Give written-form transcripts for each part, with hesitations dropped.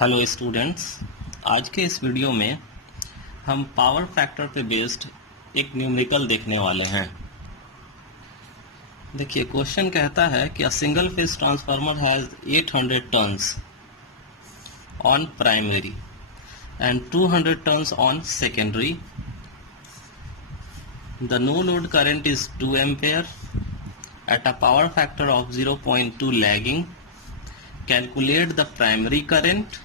Hello students, आज के इस वीडियो में हम पावर फैक्टर पे बेस्ड एक न्यूमेरिकल देखने वाले हैं। देखिए, क्वेश्चन कहता है कि a single phase transformer has 800 turns on primary and 200 turns on secondary. The no load current is 2 ampere at a power factor of 0.2 lagging. Calculate the primary current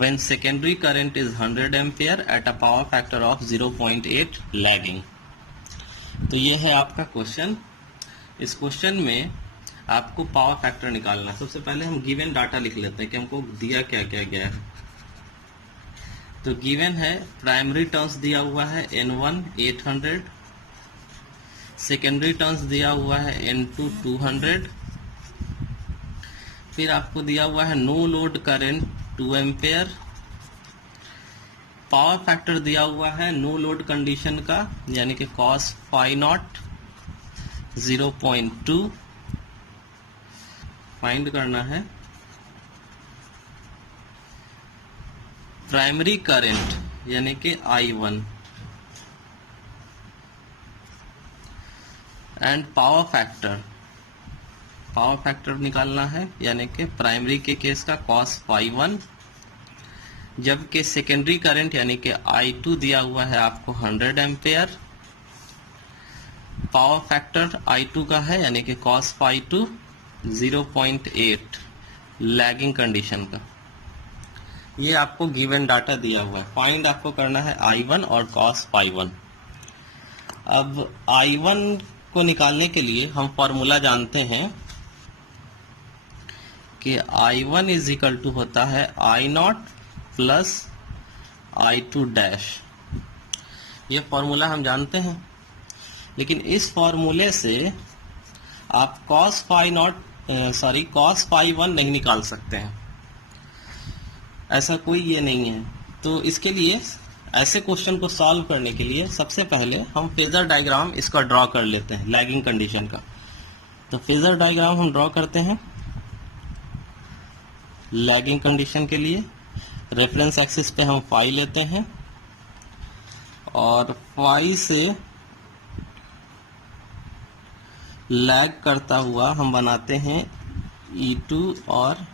when secondary current is 100 ampere at a power factor of 0.8 lagging. तो ये है आपका question. इस question में आपको power factor निकालना है। सबसे पहले हम गिवन डाटा लिख लेते हैं कि हमको दिया क्या क्या गया है। तो गिवन है प्राइमरी टर्न्स दिया हुआ है N1 800, सेकेंडरी टर्न्स दिया हुआ है N2 200, फिर आपको दिया हुआ है no load current 2 ampere, power factor दिया हुआ है नो लोड कंडीशन का यानी कि cos phi नॉट 0.2 फाइंड करना है। प्राइमरी करंट यानी कि I1 एंड पावर फैक्टर निकालना है यानी कि प्राइमरी के केस का cos phi 1, जबकि सेकेंडरी करंट यानी कि I2 दिया हुआ है आपको 100 एम्पेयर, पावर फैक्टर I2 का है यानी कि cos phi 2 0.8 लैगिंग कंडीशन का। ये आपको गिवन डाटा दिया हुआ है। फाइंड आपको करना है I1 और cos phi 1। अब I1 को निकालने के लिए हम फॉर्मूला जानते हैं कि I1 इज इक्वल टू होता है I0 प्लस I2 डैश। ये फॉर्मूला हम जानते हैं, लेकिन इस फॉर्मूले से आप cos phi 1 नहीं निकाल सकते हैं। ऐसा कोई ये नहीं है। तो इसके लिए ऐसे क्वेश्चन को सॉल्व करने के लिए सबसे पहले हम फेजर डायग्राम इसका ड्रॉ कर लेते हैं लैगिंग कंडीशन का। तो फेजर डायग्राम हम ड्रॉ करते हैं लैगिंग कंडीशन के लिए। रेफरेंस एक्सिस पे हम फाई लेते हैं और फाई से लैग करता हुआ हम बनाते हैं E2 और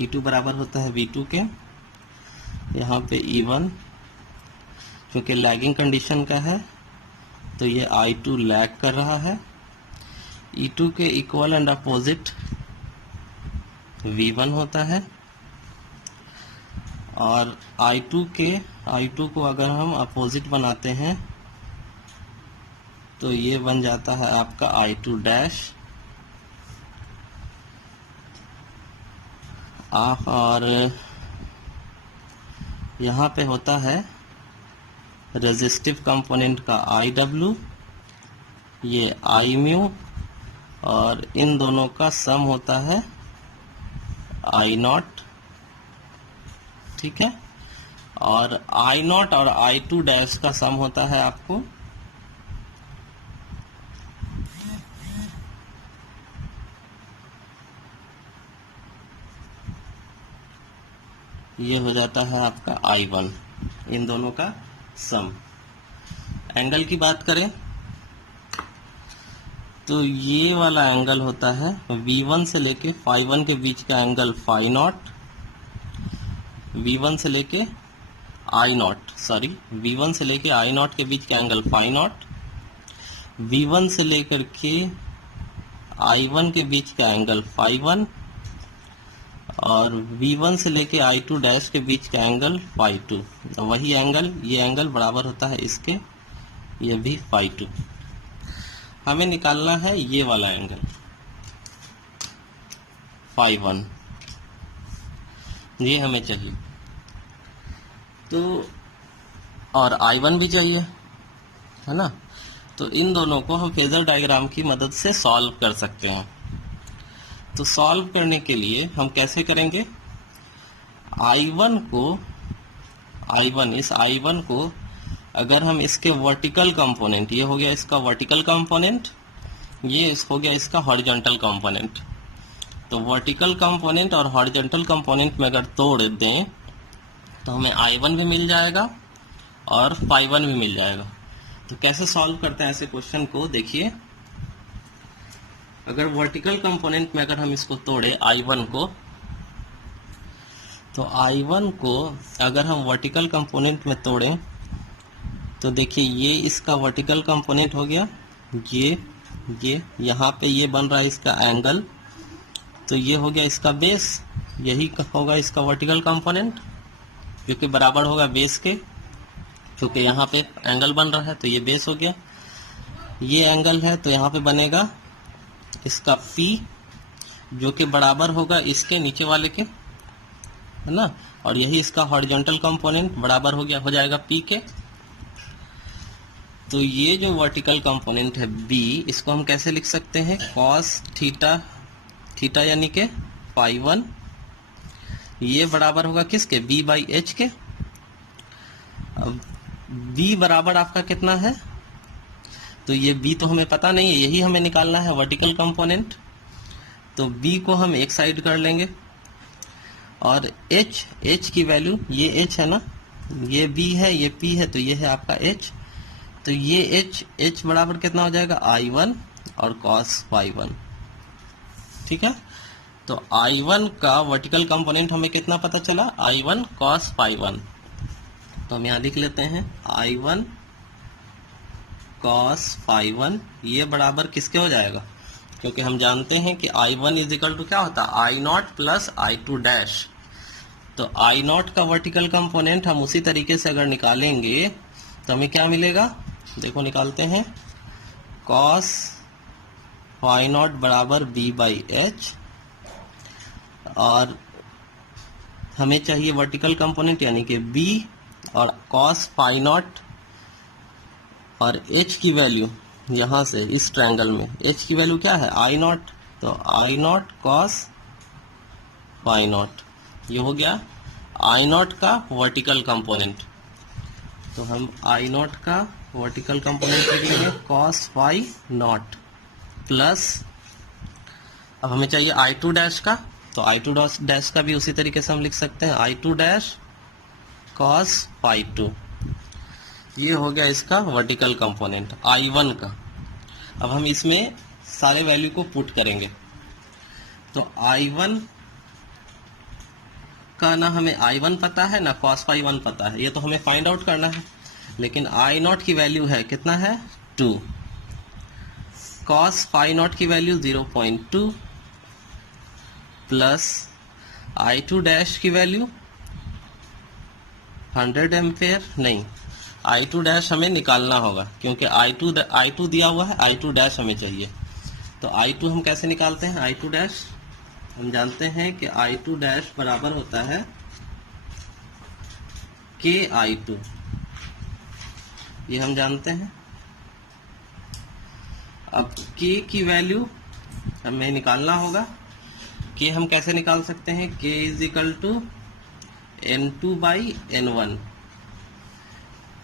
E2 बराबर होता है V2 के। यहाँ पे E1 क्योंकि लैगिंग कंडीशन का है तो ये I2 लैग कर रहा है। E2 के इक्वल एंड अपोजिट V1 होता है और I2 को अगर हम अपोजिट बनाते हैं तो ये बन जाता है आपका I2 डैश। और यहाँ पे होता है रेजिस्टिव कंपोनेंट का IW, ये I म्यू, और इन दोनों का सम होता है I0। ठीक है, और I0 और I2 डैश का सम होता है आपको ये हो जाता है आपका I1, इन दोनों का सम। एंगल की बात करें तो ये वाला एंगल होता है V1 से लेके phi 1 के बीच का एंगल phi नॉट, V1 से लेके I0 के बीच का एंगल phi नॉट, V1 से लेकर के I1 के बीच का एंगल phi 1 और V1 से लेके I2 डैश के बीच का एंगल phi 2। तो वही एंगल, ये एंगल बराबर होता है इसके, ये भी phi 2। हमें निकालना है ये वाला एंगल phi 1, ये हमें चाहिए। तो और I1 भी चाहिए, है ना। तो इन दोनों को हम फेजर डायग्राम की मदद से सॉल्व कर सकते हैं। तो सॉल्व करने के लिए हम कैसे करेंगे? इस I1 को अगर हम इसके वर्टिकल कंपोनेंट, ये हो गया इसका वर्टिकल कंपोनेंट, ये हो गया इसका हॉरिजॉन्टल कंपोनेंट, तो वर्टिकल कंपोनेंट और हॉरिजॉन्टल कंपोनेंट में अगर तोड़ दें तो हमें I1 भी मिल जाएगा और phi1 भी मिल जाएगा। तो कैसे सॉल्व करते हैं ऐसे क्वेश्चन को, देखिए अगर वर्टिकल कंपोनेंट में अगर हम इसको तोड़े I1 को, तो I1 को अगर हम वर्टिकल कंपोनेंट में तोड़ें तो देखिए ये इसका वर्टिकल कंपोनेंट हो गया, ये यहाँ पे ये बन रहा है इसका एंगल, तो ये हो गया इसका बेस, यही होगा इसका वर्टिकल कंपोनेंट जो कि बराबर होगा बेस के, क्योंकि यहाँ पे एंगल बन रहा है तो ये बेस हो गया, ये एंगल है तो यहाँ पे बनेगा इसका P जो कि बराबर होगा इसके नीचे वाले के, है ना, और यही इसका हॉरिजॉन्टल कंपोनेंट बराबर हो जाएगा P के। तो ये जो वर्टिकल कंपोनेंट है B, इसको हम कैसे लिख सकते हैं, cos थीटा यानी के phi1, ये बराबर होगा किसके, B/H के। अब B बराबर आपका कितना है, तो ये B तो हमें पता नहीं है, यही हमें निकालना है वर्टिकल कंपोनेंट। तो B को हम एक साइड कर लेंगे और H की वैल्यू, ये H है ना, ये B है, ये P है, तो ये है आपका H। तो ये H बराबर कितना हो जाएगा, I1 और cos phi1, ठीक है। तो I1 का वर्टिकल कंपोनेंट हमें कितना पता चला, I1 cos phi1। तो हम यहाँ लिख लेते हैं I1 cos phi1, ये बराबर किसके हो जाएगा, क्योंकि हम जानते हैं कि I1 इज इक्वल टू क्या होता है, I0 प्लस I2 डैश। तो I0 का वर्टिकल कंपोनेंट हम उसी तरीके से अगर निकालेंगे तो हमें क्या मिलेगा, देखो निकालते हैं, cos phi0 बराबर B/H, और हमें चाहिए वर्टिकल कंपोनेंट यानी कि B, और cos phi0 और H की वैल्यू यहाँ से इस ट्रायंगल में H की वैल्यू क्या है, I0, तो I0 cos phi0, ये हो गया I0 का वर्टिकल कंपोनेंट। तो हम I0 का वर्टिकल कंपोनेंट लिख लेंगे cos phi0 प्लस, अब हमें चाहिए I2 डैश का, तो I2 डैश का भी उसी तरीके से हम लिख सकते हैं I2 डैश cos phi2, ये हो गया इसका वर्टिकल कंपोनेंट I1 का। अब हम इसमें सारे वैल्यू को पुट करेंगे, तो I1 का ना हमें I1 पता है ना cos phi1 पता है, ये तो हमें फाइंड आउट करना है, लेकिन I0 की वैल्यू है कितना है, 2, cos phi0 की वैल्यू 0.2 प्लस I2 डैश की वैल्यू 100 एम्पेयर, नहीं I2 डैश हमें निकालना होगा क्योंकि I2 दिया हुआ है, I2 डैश हमें चाहिए। तो I2 हम कैसे निकालते हैं, I2 डैश हम जानते हैं कि I2 डैश बराबर होता है KI2, ये हम जानते हैं। अब K की वैल्यू हमें निकालना होगा, K हम कैसे निकाल सकते हैं, K is equal to N2/N1।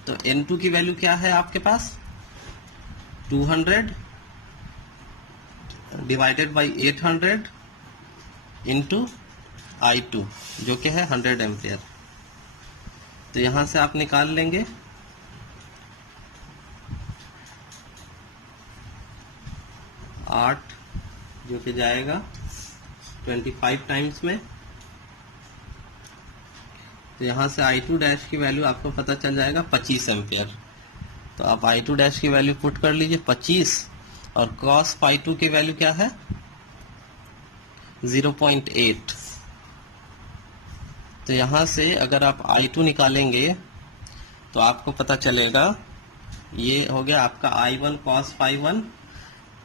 तो N2 की वैल्यू क्या है आपके पास, 200 डिवाइडेड बाई 800 इंटू I2 जो कि है 100 एम्पियर। तो यहां से आप निकाल लेंगे 8 जो कि जाएगा 25 टाइम्स में। तो यहाँ से I2 डैश की वैल्यू आपको पता चल जाएगा 25 एम्पियर। तो आप I2 डैश की वैल्यू पुट कर लीजिए 25, और cos phi2 की वैल्यू क्या है 0.8। तो यहाँ से अगर आप I2 निकालेंगे तो आपको पता चलेगा, ये हो गया आपका I1 cos phi1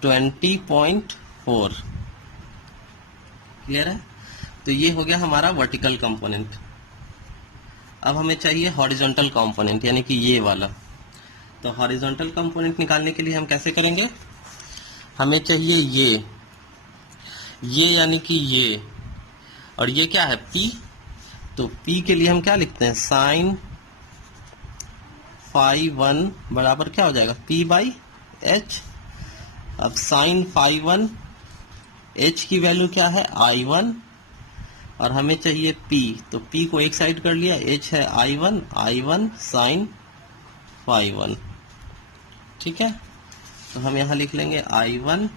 20.4, क्लियर है। तो ये हो गया हमारा वर्टिकल कंपोनेंट। अब हमें चाहिए हॉरिजॉन्टल कंपोनेंट यानी कि ये वाला। तो हॉरिजॉन्टल कंपोनेंट निकालने के लिए हम कैसे करेंगे, हमें चाहिए ये यानी कि ये, और ये क्या है P। तो P के लिए हम क्या लिखते हैं, साइन phi1 बराबर क्या हो जाएगा P/H। अब साइन phi1 H की वैल्यू क्या है I1 और हमें चाहिए P, तो P को एक साइड कर लिया, H है I1 साइन फाई 1, ठीक है। तो हम यहाँ लिख लेंगे I1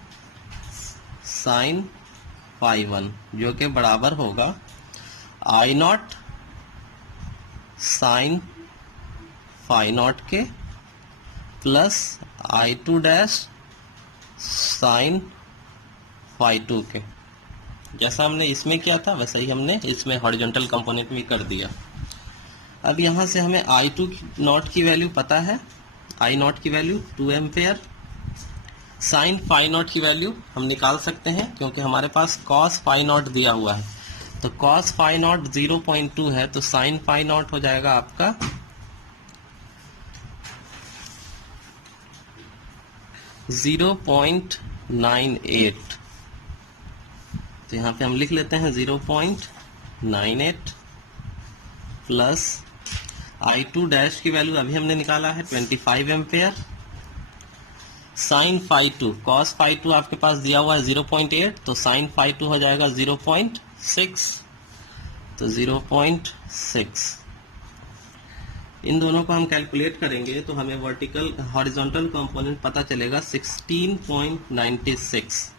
साइन फाई 1 जो कि बराबर होगा I0 साइन फाई नॉट के plus I2 dash sine phi 2 के। जैसा हमने इसमें किया था वैसा ही हमने इसमें हॉरिजॉन्टल कंपोनेंट में कर दिया। अब यहाँ से हमें I2 नॉट की वैल्यू पता है, I नॉट की value 2 ampere, sine phi naught की वैल्यू हम निकाल सकते हैं क्योंकि हमारे पास कॉस फाई नॉट दिया हुआ है। तो कॉस फाई नॉट 0.2 है, तो साइन फाई नॉट हो जाएगा आपका 0.98। तो यहाँ पे हम लिख लेते हैं 0.98 प्लस I2 डैश की वैल्यू अभी हमने निकाला है 25 ampere, sine phi 2, cos phi 2 आपके पास दिया हुआ है 0.8, तो साइन फाई 2 हो जाएगा 0.6, तो 0.6। इन दोनों को हम कैलकुलेट करेंगे तो हमें वर्टिकल हॉरिजॉन्टल कंपोनेंट पता चलेगा 16.96।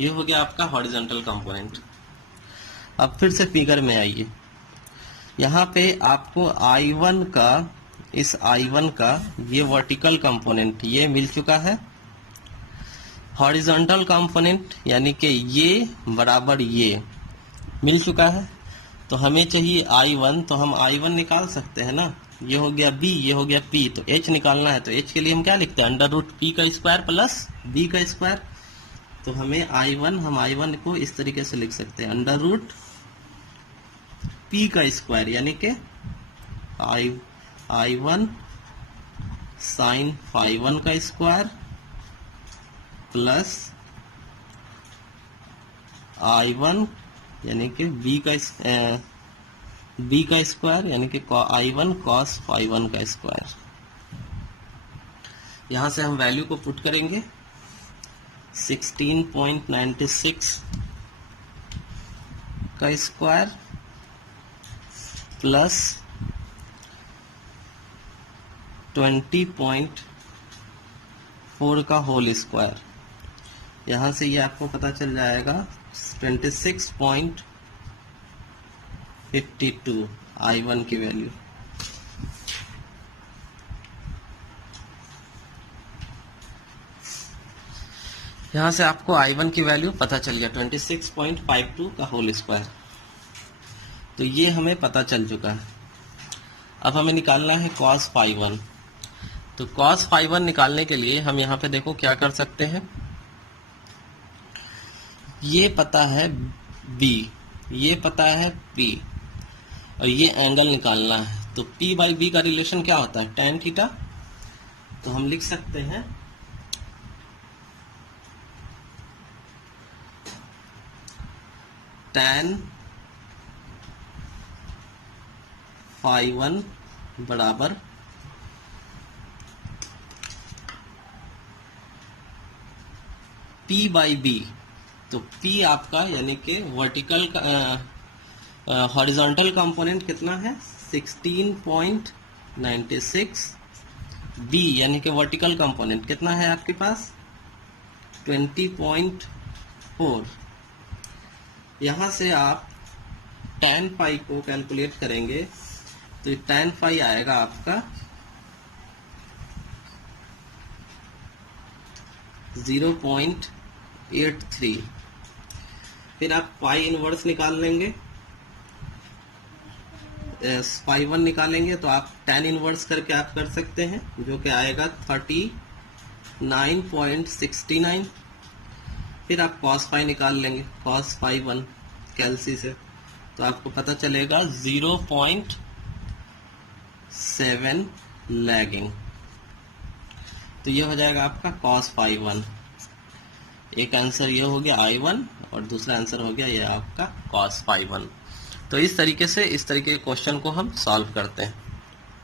ये हो गया आपका हॉरिजॉन्टल कंपोनेंट। अब फिर से फिगर में आइए, यहाँ पे आपको I1 का, इस I1 का ये वर्टिकल कंपोनेंट ये मिल चुका है, हॉरिजॉन्टल कंपोनेंट यानी कि ये बराबर ये मिल चुका है। तो हमें चाहिए I1, तो हम I1 निकाल सकते हैं ना, ये हो गया B, ये हो गया P, तो H निकालना है। तो H के लिए हम क्या लिखते हैं, अंडर रूट P का स्क्वायर प्लस B का स्क्वायर। तो हमें हम I1 को इस तरीके से लिख सकते हैं, अंडर रूट P का स्क्वायर यानी कि I1 साइन फाई 1 का स्क्वायर प्लस I1 यानी कि B का स्क्वायर यानी कि I1 cos फाई 1 का स्क्वायर। यहां से हम वैल्यू को पुट करेंगे, 16.96 का स्क्वायर प्लस 20.4 का होल स्क्वायर। यहां से ये आपको पता चल जाएगा 26.52 I1 की वैल्यू। यहां से आपको I1 की वैल्यू पता चल गया 26.52 का होल स्क्वायर। तो ये हमें पता चल चुका है। अब हमें निकालना है cos फाई 1। तो cos फाई 1 निकालने के लिए हम यहाँ पे देखो क्या कर सकते हैं, ये पता है B, ये पता है P और ये एंगल निकालना है। तो P बाई B का रिलेशन क्या होता है, tan थीटा। तो हम लिख सकते हैं tan फाई 1 बराबर P बाई B। तो P आपका यानी कि वर्टिकल हॉरिजॉन्टल कंपोनेंट कितना है 16.96, B यानी कि वर्टिकल कंपोनेंट कितना है आपके पास 20.4। यहां से आप tan फाई को कैलकुलेट करेंगे तो tan फाई आएगा आपका 0.83। फिर आप पाई इनवर्स निकाल लेंगे, फाई 1 निकालेंगे तो आप tan इनवर्स करके आप कर सकते हैं जो कि आएगा 39.69। फिर आप cos फाई निकाल लेंगे, cos फाई 1 कैलसी से, तो आपको पता चलेगा 0.7 लैगिंग। तो ये हो जाएगा आपका cos फाई 1। एक आंसर ये हो गया I1 और दूसरा आंसर हो गया ये आपका cos फाई 1। तो इस तरीके के क्वेश्चन को हम सॉल्व करते हैं।